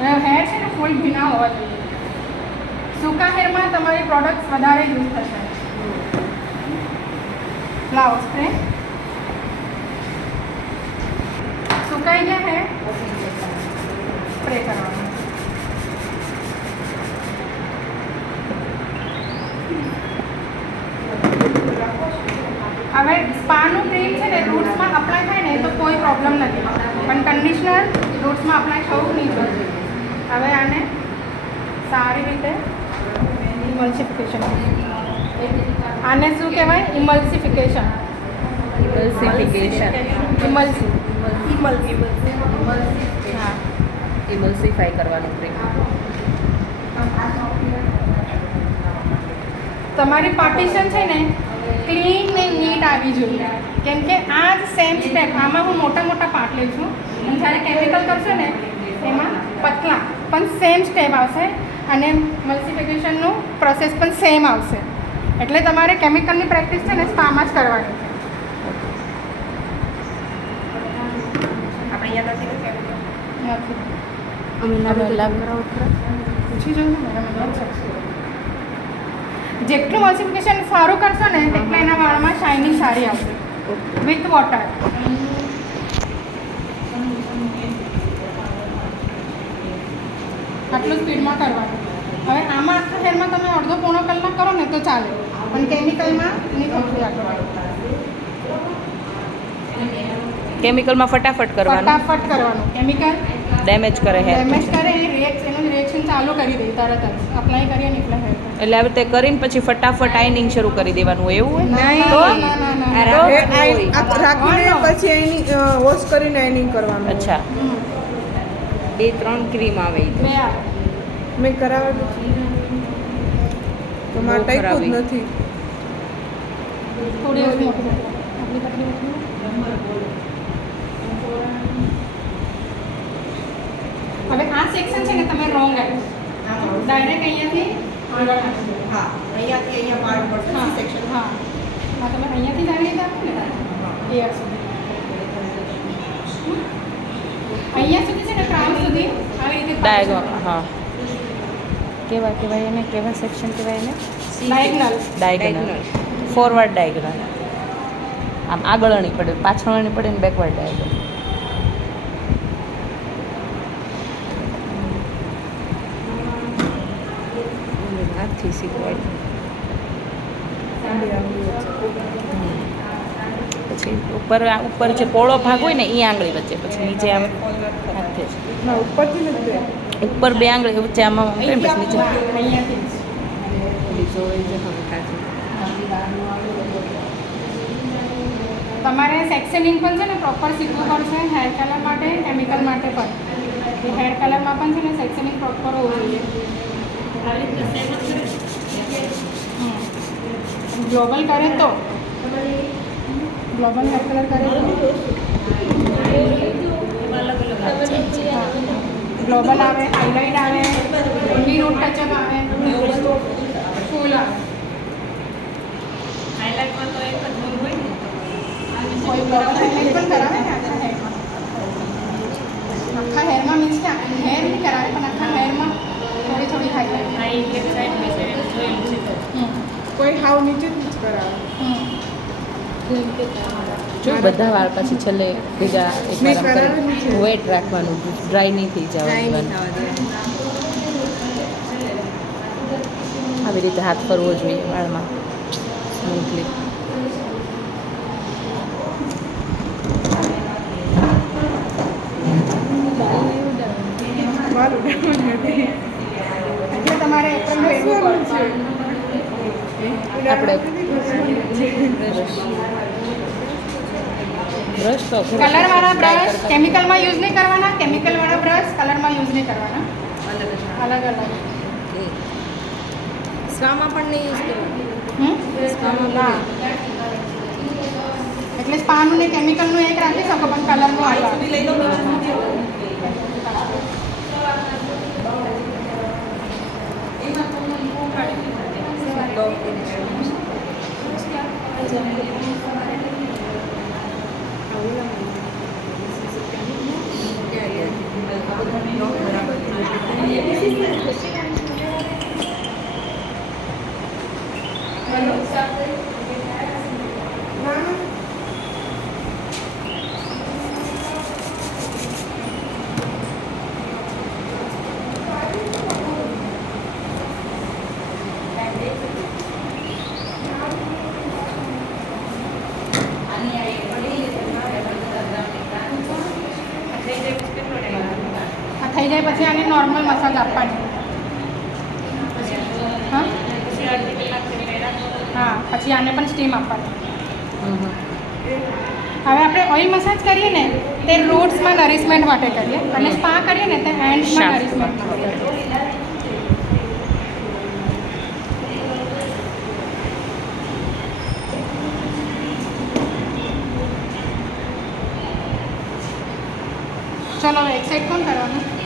Hair છે ને ફૂલ ભીના હોવા જોઈએ. સૂકા હેરમાં તમારી પ્રોડક્ટ્સ વધારે યુઝ થશે. લાવો સ્પ્રે. સુકાઈ ગયા હેર સ્પ્રે કરવાનું. હવે સ્પાનું ક્રીમ છે ને રૂટ્સમાં અપ્લાય થાય ને તો કોઈ પ્રોબ્લેમ નથી, પણ કન્ડિશનર રૂટ્સમાં અપ્લાય થવું નહીં જોઈએ. હવે આને સારી રીતે ઇમલ્સિફિકેશન. આને શું કહેવાય? ઇમલ્સિફિકેશન. હા, ઇમલ્સિફાઈ કરવાનું ક્રીમ. તમારી પાર્ટીશન છે ને ક્લીન ને નીટ આવી જોઈએ, કેમ કે આ જ સેમ સ્ટેપ. આમાં હું મોટા મોટા પાર્ટ લઈ છું અને જ્યારે કેમિકલ કરશો ને એમાં પતલા, પણ સેમ સ્ટેપ આવશે અને મલ્સિફિકેશનનું પ્રોસેસ પણ સેમ આવશે. એટલે તમારે કેમિકલની પ્રેક્ટિસ છે ને સ્પામાં જ કરવાની છે. આપણે અહીંયા નથી. પૂછી જોયું મેડમ. જેટલું મલ્સિફિકેશન સારું કરશો ને એટલે એના વાળમાં શાઇનિંગ સારી આવશે વિથ વોટર. આટલું સ્પીડમાં કરવાનું. હવે આમાં આખા હેરમાં તમે અડધો પોણો કલાક કરો ને તો ચાલે, પણ કેમિકલમાં નહીં થતું આટલું. કેમિકલમાં ફટાફટ કરવાનું. ફટાફટ કરવાનું. કેમિકલ ડેમેજ કરે હેર. ડેમેજ કરે એનું રિએક્શન ચાલુ કરી દે તરત જ. અપ્લાય કરીએ ને એટલે હેર એટલે આવી રીતે કરીને પછી ફટાફટ આઈનિંગ શરૂ કરી દેવાનું હોય એવું હોય? નહીં. રાખીને પછી એની વોશ કરીને આઈનિંગ કરવાનું. અચ્છા, 2-3 ક્રીમ આવે ઈ. બે આવે. મેં કરાવેલું છે તો મારે ટાઈપું જ નથી. થોડી ઓછી મોટી આપણી પતલી મોટી. હવે આ સેક્શન છે ને તમે રોંગ આવ્યું. ડાયરેક્ટ અહીંયાથી આગળ આવશે. હા, અહીંયાથી અહીંયા પાર્ટ પડશે. હા સેક્શન. હા હા, તમે અહીંયાથી જ આવી રીતે આપો ને એર સુધી. અહીંયા સુધી છે ને ક્રાઉન સુધી આવી રીતે ડાયગોનલ. હા, કેવા એને સેક્શન કહેવાય એને? ડાયગનલ. Forward diagonal. આમ આગળની પડે, પાછળની પડે ને બેકવર્ડ ડાયગોનલ. હાથથી શીખવાડ. પછી ઉપર જે પોળો ભાગ હોય ને એ આંગળી વચ્ચે, પછી નીચે આમ હાથે જ. ના, ઉપરથી નથી. ઉપર 2 આંગળી વચ્ચે આમાં પછી નીચે. અહીંયાથી તમારે સેક્શનિંગ પણ છે ને પ્રોપર શીખવું પડશે. હેર કલર માટે, કેમિકલ માટે પણ. હેર કલરમાં પણ છે ને સેક્શનિંગ પ્રોપર હોવું જોઈએ. ગ્લોબલ કરે તો ગ્લોબલ હેર કલર કરે તો ગ્લોબલ આવે, હાઇલાઇટ આવે, ઓનલી રૂટ ટચઅપ આવે, ફૂલ આવે. હાઇલાઇટમાં તો એક જ મૂળ હોય ને. કોઈ ગ્લોબલ હાઇલાઇટ પણ કરાવે ને આખા હેરમાં. આખા હેરમાં મીન્સ કે હેર નહીં કરાવે, પણ આખા હેરમાં થોડી થોડી હાઇલાઇટ. કોઈ હાવ નીચે જ કરાવે. જો બધા વાળ પછી છેલ્લે બીજા મેં કરાવેલું છે. વેટ રાખવાનું, ડ્રાય નહીં થઈ જવાનું. આવી રીતે હાથ ફરવો જોઈએ વાળમાં સ્મૂથલી. મારું ડાઉન નથી. એટલે તમારે એકદમ ભેગું પડશે. આપણે બ્રશ તો કલરવાળા બ્રશ કેમિકલમાં યુઝ નહીં કરવાના, કેમિકલવાળા બ્રશ કલરમાં યુઝ નહીં કરવાના. અલગ અલગ. સ્પામાં પણ નહીં યુઝ કરવાનું. ના, એટલે સ્પાનું ને કેમિકલનું એક રાખી શકો, પણ કલરનું અલગ. લઈ લો. થઈ જાય પછી આને નોર્મલ મસાજ આપવાની. હા હા, પછી આને પણ સ્ટીમ આપવાની. હવે આપણે ઓઇલ મસાજ કરીએ ને તે રૂટ્સમાં નરિશમેન્ટ માટે કરીએ અને સ્પા કરીએ ને તે હેન્ડ્સમાં નરિશમેન્ટ માટે કરીએ. ચલો એક સાઈડ કોણ કરવાનું?